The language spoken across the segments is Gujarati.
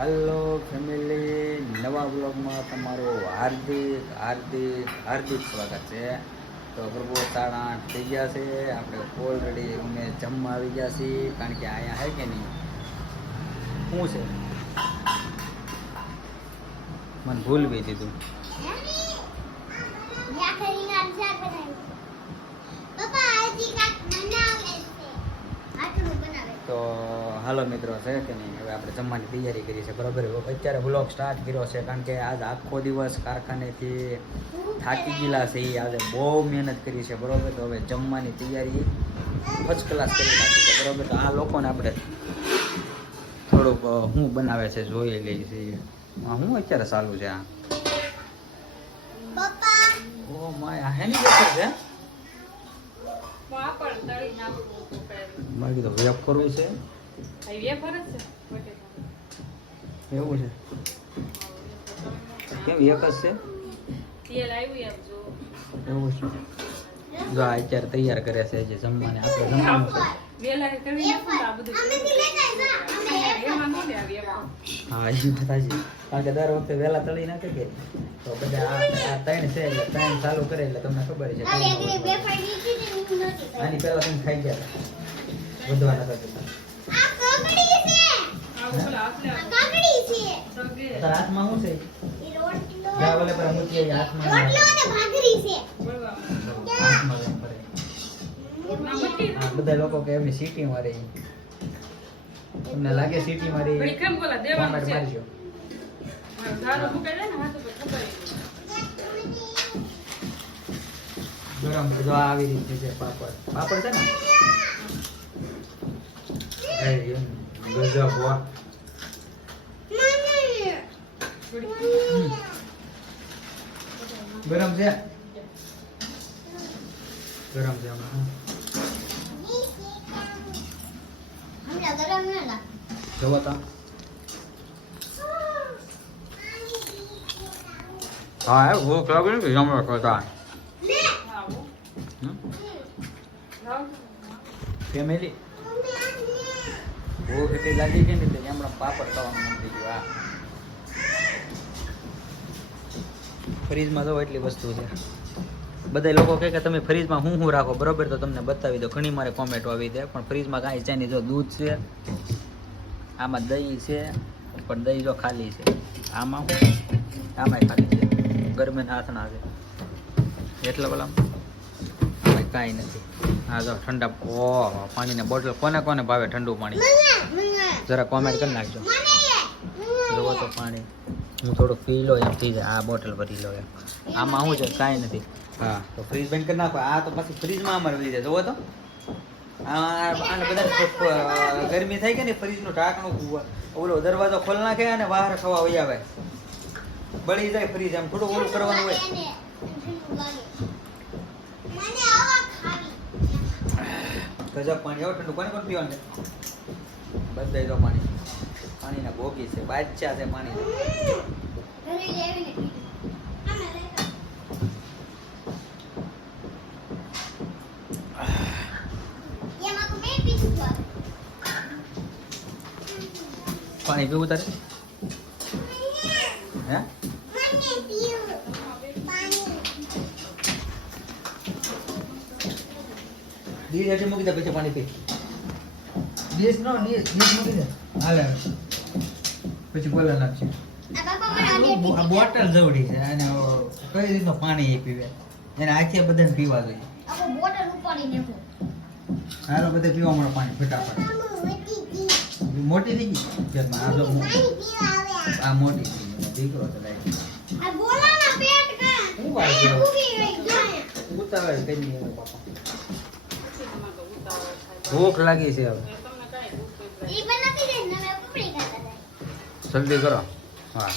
હલો ફેમિલી નવા બ્લોગમાં તમારું હાર્દિક હાર્દિક હાર્દિક સ્વાગત છે. તો પ્રભુ સાડા આઠ થઈ ગયા છે. આપણે ઓલરેડી અમે જમવા આવી ગયા છીએ. કારણ કે અહીંયા હે કે નહીં? શું છે? મને ભૂલ બી દીધું તો હાલો મિત્રો છે કે નહીં? હવે આપણે જમવાની તૈયારી કરી છે બરાબર? અત્યારે બ્લોગ સ્ટાર્ટ કર્યો છે કારણ કે આજ આખો દિવસ કારખાનેથી થાકી ગયેલા છે એ આજે બહુ મહેનત કરી છે બરાબર? તો હવે જમવાની તૈયારી ફર્સ્ટ ક્લાસ કરી નાખી છે બરાબર? તો આ લોકોને આપણે થોડુંક હું શું બનાવે છે જોઈ લઈએ છીએ હું શું અત્યારે ચાલુ છે આ? ઓ માય આ હેની વેફર છે. મારે કીધું વેપ કરવું છે. બટેકાનું. એવું છે? કેમ એક જ છે તેલ આવ્યું એમ જો એવું છે? જો આ અત્યારે તૈયાર કરે છે જે જમવાને. આપણે જમવાનું છે. હા એ કારણ કે દર વખતે વહેલા તળી નાખે કે? તો બધા આ આ ત્રણ છે એટલે ત્રણ ચાલુ કરે એટલે તમને ખબર છે. આની પહેલા તમે ખાઈ ગયા વધવા નતા હાથમાં શું છે? હાથમાં બધા લોકો કે એમની સીટી માં તમને લાગે સીટી માં વળી રહી કેમ બોલા? દેવાનું કોમેન્ટ મારજો. ધારો મૂકે છે ને હાથ ઉપર ખબર ગરમ બધો આવી રીતે છે પાપડ. પાપડ છે ને? ગજબ વાહ. ગરમ છે? ગરમ છે હમણાં જોવો તો. હા ભૂખ લાગે ને જમવા કરતા ફેમિલી. ભૂખ એટલી લાગી ગઈ ને હમણાં પાપડ ખાવાનું મન થઈ ગયું ફ્રીજમાં જો એટલી વસ્તુ છે. બધા લોકો કહે કે તમે ફ્રીજમાં હું હું રાખો? બરોબર તો તમને બતાવી દો. ઘણી મારે કોમેન્ટો આવી દે પણ ફ્રીજમાં કાંઈ છે નહીં. જો દૂધ છે આમાં દહીં છે પણ દહીં જો ખાલી છે. આમાં? આમાંય ખાલી છે. ગરમે હાથના છે. એટલા આમાંય કાંઈ નથી. હા જો ઠંડા ઓહ પાણીની બોટલ કોને કોને ભાવે ઠંડુ પાણી? જરા કોમેન્ટ કરી નાખજો. જોવો તો પાણી. હું થોડુંક પી લો એમ થઈ જાય. આ બોટલ ભરી લો એમ. આમાં શું છે? કાંઈ નથી. હા. તો ફ્રીજ બંધ કરી નાખો. આ તો પછી ફ્રીજમાં અમારે લઈ જાય. જોવો તો. આને બધા ગરમી થાય કે ને ફ્રીજનું ઢાંકણું ઓલો દરવાજો ખોલ નાખે અને બહાર ખવા વહી આવે. બળી જાય ફ્રીજ આમ થોડું ઓલું કરવાનું હોય. ગજબ પાણી. આવો ઠંડુ કોને કોણ પીવાનું છે બધાય જો પાણી પાણીના ભોગી છે, બાદશાહ છે પાણી પાણી પીવું તારે? હે? મૂકી દે પછી પાણી પી. ડીશ નો ડીશ ડીશ મૂકી દે હાલે પછી બોલા નાખશે આ બોટલ જવડી છે અને કઈ રીતનું પાણી એ પીવે? એને આખી બધાને પીવા જોઈએ. હાલો બધે પીવા મળે પાણી ફટાફટ. મોટી થઈ ગઈ? જન્મા આ જો આ મોટી થઈ ગઈ. દીકરો તો થાય. ભૂખ લાગી છે હવે. જલ્દી કરો. હા.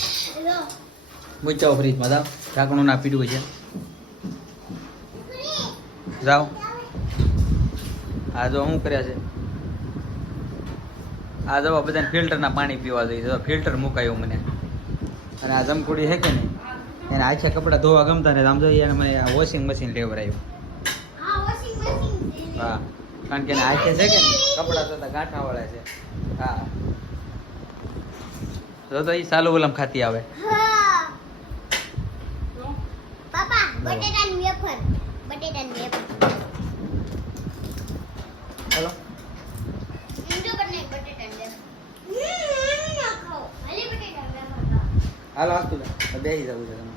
મૂચાઓ ફ્રીજમાં જાઓ. ઢાંકણું ના પીડ્યું છે. જાઓ. આ જો શું કર્યા છે? આ જો બધાને ફિલ્ટરના પાણી પીવા જોઈએ જો ફિલ્ટર મુકાયું મને. અને આ જમકુડી છે કે નહીં? એને આખા કપડાં ધોવા ગમતા ને આમ જોઈએ એને મને આ વોશિંગ મશીન લેવડાવ્યું હા. કારણ કે આખે છે કે કપડાં થતા ગાંઠા વાળા છે. હા. તો તો એ સાલું ગુલામ ખાતી આવે. હા પાપા બટેટાની વેફર. બટેટાની વેફર. હાલો આવતું બેસી જવું છે તમે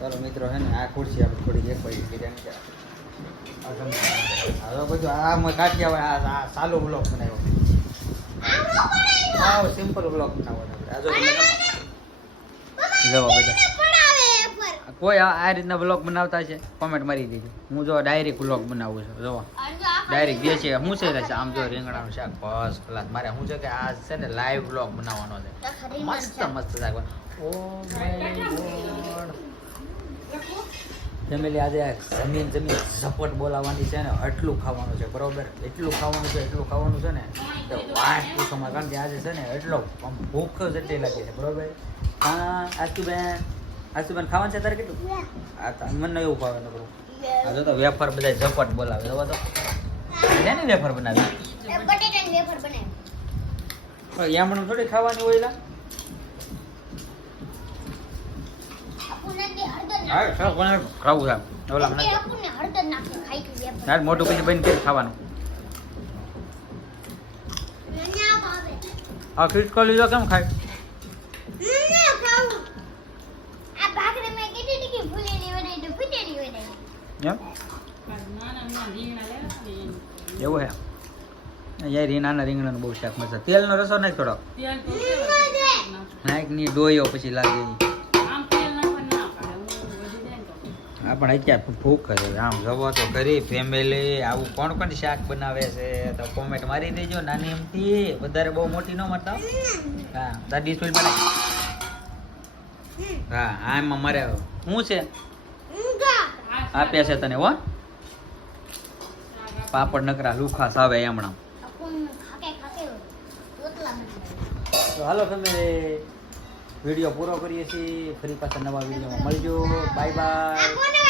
ચાલો મિત્રો છે ને આ ખુરશી આપણે થોડી એક આ તમે હવે બધું આ મેં કાઢી આ આ સાલો બ્લોક બનાવ્યો. હા સિમ્પલ બ્લોક બનાવો. જો બધા કોઈ આ આ રીતના બ્લોગ બનાવતા છે કોમેન્ટ મારી દીધી હું જો ડાયરેક્ટ બ્લોગ બનાવું છું જો ડાયરેક્ટ જે છે હું છે આમ જો રીંગણાનું શાક ફર્સ્ટ ક્લાસ મારે શું છે કે આ છે ને લાઈવ બ્લોગ બનાવવાનો છે. મસ્ત મસ્ત. શાક ઓ માય ગોડ. ફેમિલી આજે જમીન જમીન સપોર્ટ બોલાવવાની છે ને એટલું ખાવાનું છે, બરોબર? એટલું ખાવાનું છે, એટલું ખાવાનું છે ને, તો વાત પૂછોમાં, કારણ કે આજે છે ને એટલો આમ ભૂખ જ એટલી લાગી છે, બરોબર? હા આશુબેન આશુબેન ખાવાનું છે તારે કેટલું તો મને એવું ભાવે, નકરું. આ જો તો વેફર બધા ઝપટ બોલાવે હવે તો. શેની વેફર બનાવી? વેફર બનાવી પણ થોડી ખાવાની હોય લા. ખાવું છે ઓલા નાખે મોટું પછી કરી ખાવાનું? આ ખીચકો લીધો કેમ ખાય? એવું હે? અહીંયા એ રીંગણાનું બહુ શાક મજા તેલનો રસો નાખ થોડો. નાખની ડોયો પછી લાગે આ અત્યારે ભૂખ છે આમ જવો તો કરી ફેમિલી આવું કોણ કોણ શાક બનાવે છે? તો કોમેન્ટ મારી દેજો. નાની એમથી વધારે બહુ મોટી ન મળતા હો. હા દાદી સ્કૂલ બનાવી હા એમાં મારે શું છે? આપ્યા છે તને, હો. પાપડ નકરા લુખાસ આવે હમણાં તો હાલો ફેમિલી વીડિયો પૂરો કરીએ છીએ. ફરી પાછા નવા વિડીયોમાં મળજો. Bye bye